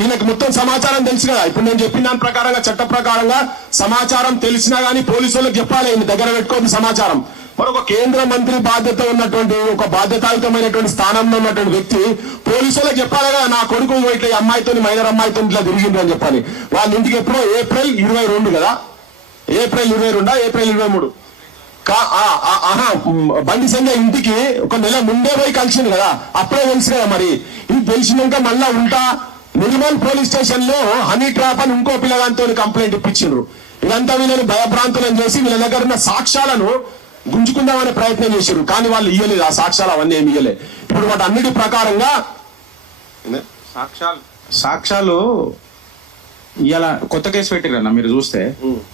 ఈయనకు మొత్తం సమాచారం తెలుసు కదా. ఇప్పుడు నేను చెప్పిన దాని ప్రకారంగా, చట్ట ప్రకారంగా సమాచారం తెలిసినా గానీ పోలీసు వాళ్ళకి చెప్పాలి. ఈయన దగ్గర పెట్టుకోవద్దు సమాచారం. మరొక కేంద్ర మంత్రి బాధ్యత ఉన్నటువంటి, ఒక బాధ్యతాయుతమైనటువంటి స్థానంలో ఉన్నటువంటి వ్యక్తి పోలీసు వాళ్ళకి చెప్పాలి కదా, నా కొడుకు ఇట్లా అమ్మాయితో, మైనర్ అమ్మాయితో ఇట్లా తిరిగిండు అని చెప్పాలి. వాళ్ళ ఇంటికి ఎప్పుడో ఏప్రిల్ 22 కదా, ఏప్రిల్ 22 ఏప్రిల్ 23 బండి సంజయ్ ఇంటికి ఒక నెల ముందే పోయి కలిసింది కదా, అప్పుడే తెలుసు కదా. మరి ఇది తెలిసినాక మళ్ళా ఉంటా నిర్మల్ పోలీస్ స్టేషన్ లో హనీ ట్రాప్ అని ఇంకో పిల్లగాంతో కంప్లైంట్ ఇప్పించిండ్రు. ఇదంతా వీళ్ళని భయభ్రాంతులను చేసి వీళ్ళ దగ్గర ఉన్న సాక్ష్యాలను గుంజుకుందామనే ప్రయత్నం చేశారు. కానీ వాళ్ళు ఇయ్యలేదు ఆ సాక్ష్యాలు, అవన్నీ ఏమి ఇయ్యలే. ఇప్పుడు వాటి అన్నిటి ప్రకారంగా సాక్ష్యాలు ఇలా కొత్త కేసు పెట్టిరన్న, మీరు చూస్తే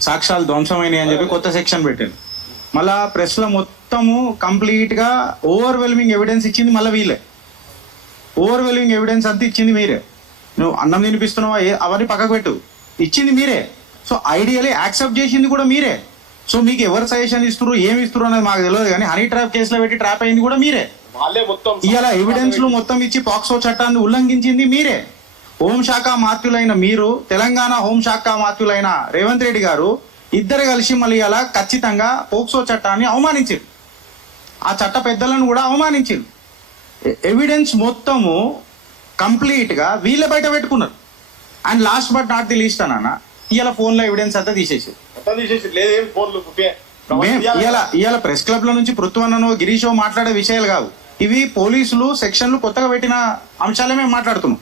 సాక్ష్యాలు ధ్వంసమైనవి అని చెప్పి కొత్త సెక్షన్ పెట్టారు. మళ్ళా ప్రెస్ లో మొత్తము కంప్లీట్ గా ఓవర్వెల్మింగ్ ఎవిడెన్స్ ఇచ్చింది మళ్ళీ వీళ్ళే. ఓవర్వెల్మింగ్ ఎవిడెన్స్ అంతా ఇచ్చింది మీరే. నువ్వు అన్నం తినిపిస్తున్నావా అవన్నీ పక్కకు పెట్టు, ఇచ్చింది మీరే. సో ఐడియలీ యాక్సెప్ట్ చేసింది కూడా మీరే. సో మీకు ఎవరు సజెషన్ ఇస్తున్నారు, ఏమి ఇస్తున్నారు అనేది మాకు తెలియదు, కానీ హనీ ట్రాప్ కేసులో పెట్టి ట్రాప్ అయింది కూడా మీరే. ఇలా ఎవిడెన్స్లు మొత్తం ఇచ్చి పాక్సో చట్టాన్ని ఉల్లంఘించింది మీరే. హోంశాఖ మాత్యులైన మీరు, తెలంగాణ హోంశాఖ మాత్యులైన రేవంత్ రెడ్డి గారు ఇద్దరు కలిసి మళ్ళీ ఇలా ఖచ్చితంగా పోక్సో చట్టాన్ని అవమానించారు. ఆ చట్ట పెద్దలను కూడా అవమానించారు. ఎవిడెన్స్ మొత్తము కంప్లీట్ గా వీళ్ళే బయట పెట్టుకున్నారు. And last but not the least అన్న, ఇలా ఫోన్ లో ఎవిడెన్స్ అంతా తీసేసారు. ఇవాళ ప్రెస్ క్లబ్ లో నుంచి పృథ్వన్నను గిరీషో మాట్లాడే విషయాలు కావు ఇవి. పోలీసులు సెక్షన్లు కొత్తగా పెట్టిన అంశాలే మేము మాట్లాడుతున్నాం.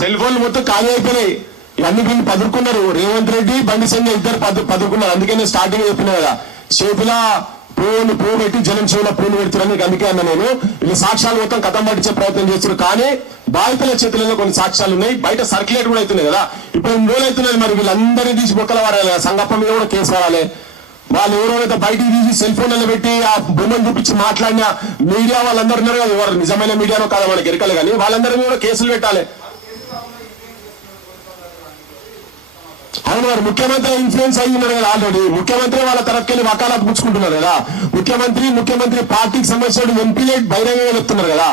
సెల్ ఫోన్లు మొత్తం ఖాళీ అయిపోయినాయి. ఇవన్నీ వీళ్ళు పదుకున్నారు. రేవంత్ రెడ్డి, బండి సంజయ్ ఇద్దరు పదుకున్నారు. అందుకే నేను స్టార్టింగ్ చెప్పిన కదా, చేతిలో పువ్వు పెట్టి జనం చెవులో పూలు పెడుతున్నారని. అందుకే అన్న నేను వీళ్ళు సాక్ష్యాలు మొత్తం కథం పట్టించే ప్రయత్నం చేస్తున్నారు. కానీ బాధితుల చేతులలో కొన్ని సాక్ష్యాలు ఉన్నాయి, బయట సర్క్యులేట్ కూడా అవుతున్నాయి కదా. ఇప్పుడు 2 రోజులు అవుతున్నాయి. మరి వీళ్ళందరినీ తీసి బొక్కలు వాడాలి కదా, సంగప్ప మీద కూడా కేసు వాడాలి. వాళ్ళు ఎవరైతే బయటికి తీసి సెల్ ఫోన్లలో పెట్టి ఆ బొమ్మను చూపించి మాట్లాడిన మీడియా వాళ్ళందరూ ఉన్నారు కదా, ఎవరు నిజమైన మీడియానో కాదా మనకి ఎరకలే, కానీ వాళ్ళందరి మీద కేసులు పెట్టాలి. అవును, మరి ముఖ్యమంత్రి ఇన్ఫ్లుయెన్స్ అయ్యి ఉన్నారు కదా ఆల్రెడీ. ముఖ్యమంత్రి వాళ్ళ తరఫుకెళ్ళి వకాలాలు పుచ్చుకుంటున్నారు కదా. ముఖ్యమంత్రి పార్టీకి సంబంధించిన ఎంపీలే బహిరంగంగా చెప్తున్నారు కదా.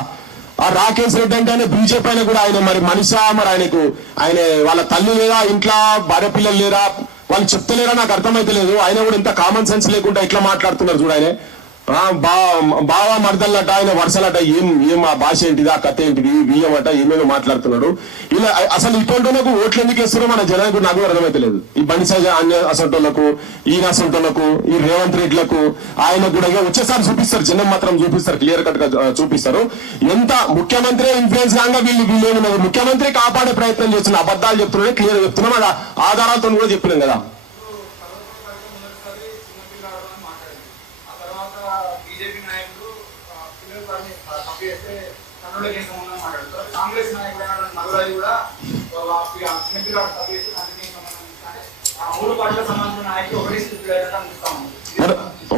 ఆ రాకేష్ రెడ్డి అంటే ఆయన బీజేపీ అయినా కూడా ఆయన మరి మనిషా, మరి ఆయన వాళ్ళ తల్లి లేదా, ఇంట్లో భార్య పిల్లలు లేరా, వాళ్ళు చెప్తలేరా నాకు అర్థమైతే లేదు. ఆయన కూడా ఇంత కామన్ సెన్స్ లేకుండా ఇట్లా మాట్లాడుతున్నారు చూడ. ఆయన బావా మర్దల్లట, ఆయన వరుసలట, ఏం ఆ భాష ఏంటిది, ఆ కథ ఏంటిది, బియ్యం అట, ఏమేమో మాట్లాడుతున్నాడు. ఇలా అసలు ఇటువంటి ఓట్లు ఎందుకు వేస్తారో మన జనానికి నాకు అర్థమైతే లేదు. ఈ బండి సంజయ్ అసంటోళ్లకు, ఈయన అసంటోళ్లకు, ఈ రేవంత్ రెడ్డిలకు, ఆయన కూడా వచ్చేసారి చూపిస్తారు, జనం మాత్రం చూపిస్తారు, క్లియర్ కట్ గా చూపిస్తారు. ఎంత ముఖ్యమంత్రి ఇన్ఫ్లుయెన్స్ కాగా వీళ్ళు ఏమన్నారు, ముఖ్యమంత్రి కాపాడే ప్రయత్నం చేస్తున్న అబద్ధాలు చెప్తున్నాడే క్లియర్ చెప్తున్నాం. అది ఆధారాలతో కూడా చెప్పినాం కదా. బీజేపీ నాయకులు పిల్లలు చేస్తే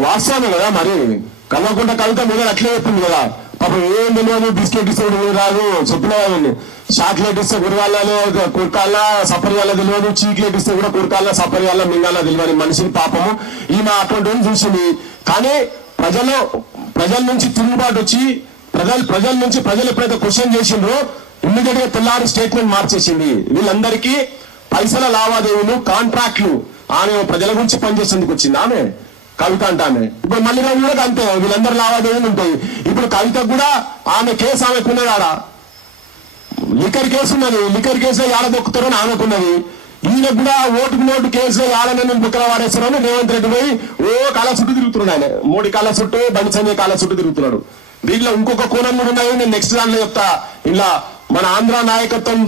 వాస్తవమే కదా మరి. కల్వకుంట కవిత మీద అట్లే చెప్పింది కదా, పాపం ఏం తెలియదు, బిస్కెట్ ఇస్తే రాదు, చెప్పిన చాక్లెట్ ఇస్తే గురగాల్లో కురకాల సపరిగాల తెలియదు, చీక్లెట్ ఇస్తే కూడా కురకాల సపరిగాల మింగాల తెలియని మనిషిని పాపము ఈమె అటువంటి చూసింది. కానీ ప్రజల నుంచి తిరుగుబాటు వచ్చి ప్రజల నుంచి ప్రజలు ఎప్పుడైతే క్వశ్చన్ చేసిండ్రో ఇమ్మీడియట్ గా తెల్లారి స్టేట్మెంట్ మార్చేసింది. వీళ్ళందరికీ పైసల లావాదేవీలు, కాంట్రాక్ట్లు, ఆమె ప్రజల గురించి పనిచేసేందుకు వచ్చింది ఆమె కవిత అంటామె. ఇప్పుడు మళ్ళీ కూడా అంతే, వీళ్ళందరూ లావాదేవీలు ఉంటాయి. ఇప్పుడు కవిత కూడా ఆమె కేసు ఆమెకున్నది, ఆడ లిక్కర్ కేసు ఉన్నది, లిక్కర్ కేసులో ఏడ దొక్కుతారని ఆమెకున్నది. ఈయన కూడా ఓటుకు నోటు కేసులో ఏడనని బుక్కల వాడేస్తారని రేవంత్ రెడ్డి పోయి ఓ కాళ్ళ చుట్టూ తిరుగుతున్నాడు. ఆయన మోడీ కాళ్ళ చుట్టూ, బండి సంజయ్ కాళ్ళ చుట్టూ తిరుగుతున్నాడు. దీంట్లో ఇంకొక కోణం కూడా ఉన్నాయి, నేను నెక్స్ట్ దాంట్లో చెప్తా. ఇలా మన ఆంధ్ర నాయకత్వం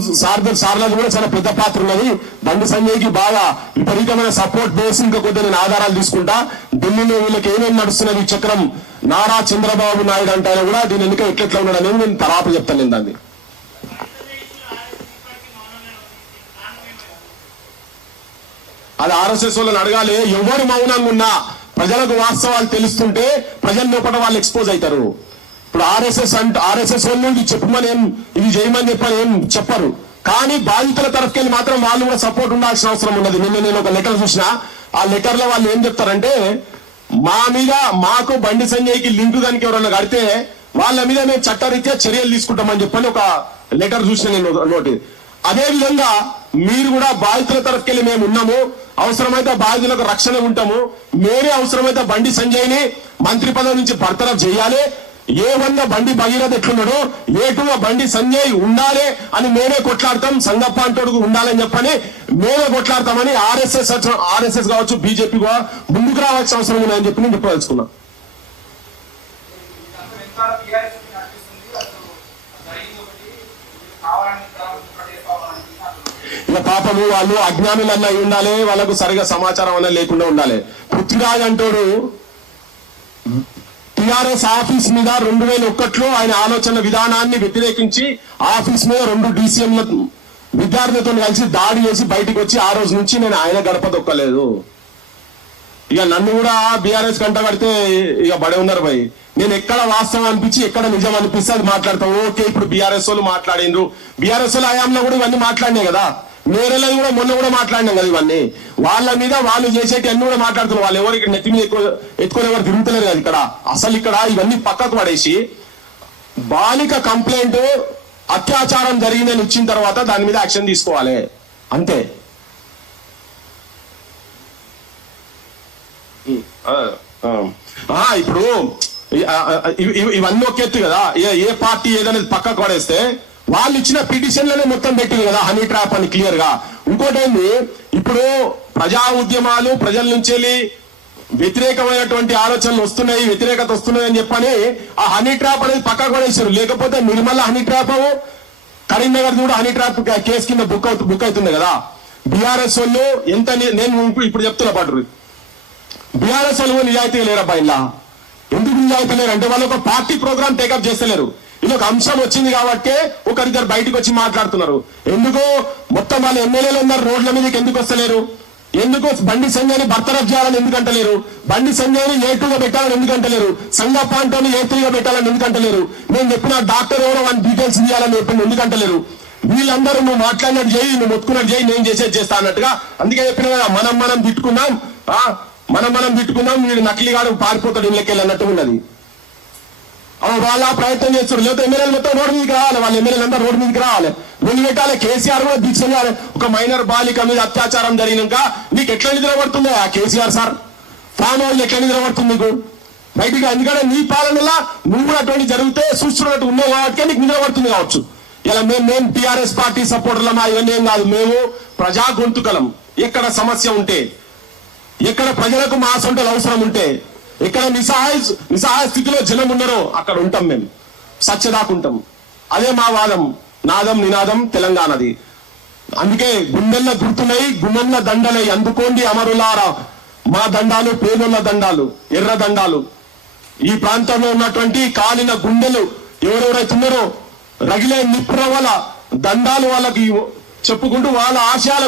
సార్లది కూడా చాలా పెద్ద పాత్ర ఉన్నది. బండి సంజయ్ కి బాగా విపరీతమైన సపోర్ట్ బేస్, ఇంకా కొద్దిగా నేను ఆధారాలు తీసుకుంటా. ఢిల్లీలో వీళ్ళకి ఏమేమి నడుస్తున్నది చక్రం, నారా చంద్రబాబు నాయుడు అంటే ఆయన కూడా దీని ఎన్నిక ఎట్లెట్లా ఉన్నాడు అనేది నేను తర్వాత చెప్తాను. నేను దాన్ని అది ఆర్ఎస్ఎస్ వాళ్ళని అడగాలి. ఎవరు మౌనంగా ఉన్నా ప్రజలకు వాస్తవాలు తెలుస్తుంటే ప్రజల లోపల వాళ్ళు ఎక్స్పోజ్ అవుతారు. ఇప్పుడు ఆర్ఎస్ఎస్ వాళ్ళు ఇది చెప్పమని ఏం, ఇది చేయమని చెప్పని ఏం చెప్పరు. కానీ బాధితుల తరఫుకెళ్ళి మాత్రం వాళ్ళు కూడా సపోర్ట్ ఉండాల్సిన అవసరం ఉన్నది. నిన్న నేను ఒక లెటర్ చూసిన, ఆ లెటర్ లో వాళ్ళు ఏం చెప్తారంటే, మా మీద మాకు బండి సంజయ్కి లింక్ దానికి ఎవరన్నా కడితే వాళ్ళ మీద మేము చట్టరీత్యా చర్యలు తీసుకుంటామని చెప్పని ఒక లెటర్ చూసిన నేను నోటి. అదే విధంగా మీరు కూడా బాధితుల తరఫుకెళ్ళి మేము ఉన్నాము, అవసరమైతే బాధితులకు రక్షణ ఉంటాము, మేమే అవసరమైతే బండి సంజయ్ని మంత్రి పదవి నుంచి బర్తరఫ్ చేయాలి, ఏ1 బండి భగీరథ ఎట్లున్నాడో ఏ2 బండి సంజయ్ ఉండాలి అని మేమే కొట్లాడతాం, సంగప్ప అంటోడుకు ఉండాలని చెప్పని మేమే కొట్లాడతామని ఆర్ఎస్ఎస్ కావచ్చు, బీజేపీ కూడా ముందుకు రావాల్సిన అవసరం ఉందని చెప్పి నేను చెప్పదలుచుకున్నా. ఇక పాపము వాళ్ళు అజ్ఞానులన్నా అయి ఉండాలి, వాళ్ళకు సరిగా సమాచారం అన్నా లేకుండా ఉండాలి. పృథ్వీరాజ్ అంటోడు టిఆర్ఎస్ ఆఫీస్ మీద 2001లో ఆయన ఆలోచన విధానాన్ని వ్యతిరేకించి ఆఫీస్ మీద 2 DCMల విద్యార్థులతో కలిసి దాడి చేసి బయటకు వచ్చి ఆ రోజు నుంచి నేను ఆయన గడప దొక్కలేదు. ఇక నన్ను కూడా బీఆర్ఎస్ కంట కడితే ఇక బడే ఉన్నారు భయ్. నేను ఎక్కడ వాస్తవం అనిపించి ఎక్కడ నిజం అనిపిస్తే అది మాట్లాడతాం. ఓకే, ఇప్పుడు బీఆర్ఎస్ వాళ్ళు మాట్లాడిండ్రు, బీఆర్ఎస్ వాళ్ళు హయాంలో కూడా ఇవన్నీ మాట్లాడినాయి కదా, నేరేళ్ళది కూడా మొన్న కూడా మాట్లాడినాం కదా. ఇవన్నీ వాళ్ళ మీద వాళ్ళు చేసేటి అన్ని కూడా మాట్లాడుతున్నారు. వాళ్ళు ఎవరు ఇక్కడ నెత్తి మీద ఎత్తుకొని ఎవరు తిరుగుతలేరు కదా ఇక్కడ. అసలు ఇక్కడ ఇవన్నీ పక్కకు పడేసి బాలిక కంప్లైంట్ అత్యాచారం జరిగిందని ఇచ్చిన తర్వాత దాని మీద యాక్షన్ తీసుకోవాలి అంతే. ఇప్పుడు ఇవన్నీ ఒక ఎత్తు కదా, ఏ పార్టీ ఏదనేది పక్కకు పడేస్తే వాళ్ళు ఇచ్చిన పిటిషన్లనే మొత్తం పెట్టింది కదా హనీ ట్రాప్ అని క్లియర్ గా. ఇంకోటి ఏంది, ఇప్పుడు ప్రజా ఉద్యమాలు ప్రజల నుంచి వ్యతిరేకమైనటువంటి ఆలోచనలు వస్తున్నాయి, వ్యతిరేకత వస్తున్నాయి అని చెప్పని ఆ హనీ ట్రాప్ అనేది పక్కకు పడేసారు. లేకపోతే నిర్మల హనీ ట్రాప్, కరీంనగర్ కూడా హనీ ట్రాప్ కేసు కింద బుక్ అవుతుంది కదా. బీఆర్ఎస్ వాళ్ళు ఎంత, నేను ఇప్పుడు చెప్తున్నా పాటు, బీఆర్ఎస్ వాళ్ళు నిజాయితీగా లేరబ్బా. ఇలా ఎందుకు నిజాయితీ లేరు అంటే వాళ్ళు ఒక పార్టీ ప్రోగ్రామ్ టేకప్ చేస్తలేరు. ఇది ఒక అంశం వచ్చింది కాబట్టి ఒకరిద్దరు బయటకు వచ్చి మాట్లాడుతున్నారు. ఎందుకు మొత్తం వాళ్ళ ఎమ్మెల్యేలు ఉన్నారు రోడ్ల మీదకి ఎందుకు వస్తలేరు? ఎందుకు బండి సంజయ్ని బర్తరఫ్ చేయాలని ఎందుకంటలేరు? బండి సంజయ్ని ఏ2గా పెట్టాలని ఎందుకంటలేరు? సంగప్ప అంటోని ఏ3గా పెట్టాలని ఎందుకంటలేరు? నేను చెప్పిన డాక్టర్ ఎవరో వాళ్ళ డీటెయిల్స్ ఇవ్వాలని చెప్పి ఎందుకంటలేరు? వీళ్ళందరూ నువ్వు మాట్లాడినట్టు చేయి, నువ్వు మొత్తుకున్నట్టు చేయి, నేను చేసేది చేస్తా అన్నట్టుగా. అందుకే చెప్పిన కదా, మనం తిట్టుకున్నాం, మనం తిట్టుకున్నాం, వీడు నకిలీగాడు పారిపోతాడు ఇళ్ళకెళ్ళి అన్నట్టు ఉన్నది. వాళ్ళ ప్రయత్నం చేస్తారు. లేకపోతే ఎమ్మెల్యేలు మొత్తం రోడ్డు మీదకి రావాలి, వాళ్ళ ఎమ్మెల్యేలు అంతా రోడ్డు మీదకి రావాలి, ముందు పెట్టాలి. కేసీఆర్ కూడా దీక్ష చేయాలి. ఒక మైనర్ బాలిక మీద అత్యాచారం జరిగినాక నీకు ఎట్లా నిద్రపడుతుంది ఆ కేసీఆర్ సార్? ఫామ్ హౌస్ ఎట్లా నిద్రపడుతుంది నీకు బయటికి? ఎందుకంటే నీ పాలనలో నువ్వు కూడా అటువంటి జరిగితే చూస్తున్నట్టు ఉన్నావు కాబట్టి నీకు నిద్రపడుతుంది కావచ్చు. ఇలా మేము టీఆర్ఎస్ పార్టీ సపోర్టర్లమా ఇవన్నీ ఏం కాదు. మేము ప్రజా గొంతుకలం. ఎక్కడ సమస్య ఉంటే, ఎక్కడ ప్రజలకు మా సొంతలు అవసరం ఉంటే, ఎక్కడ నిస్సహాయ స్థితిలో జనం ఉన్నారో అక్కడ ఉంటాం, మేము సత్యదాకుంటాం. అదే మా వాదం, నాదం నినాదం తెలంగాణది. అందుకే గుండెల్లో గుర్తున్నాయి, గుండెల్లో దండలై అందుకోండి అమరులారా, మా దండాలు పేదోళ్ళ దండాలు, ఎర్ర దండాలు. ఈ ప్రాంతంలో ఉన్నటువంటి కాలిన గుండెలు ఎవరెవరైతే ఉన్నారో రగిలే నిప్పురవల దండాలు వాళ్ళకి చెప్పుకుంటూ వాళ్ళ ఆశయాల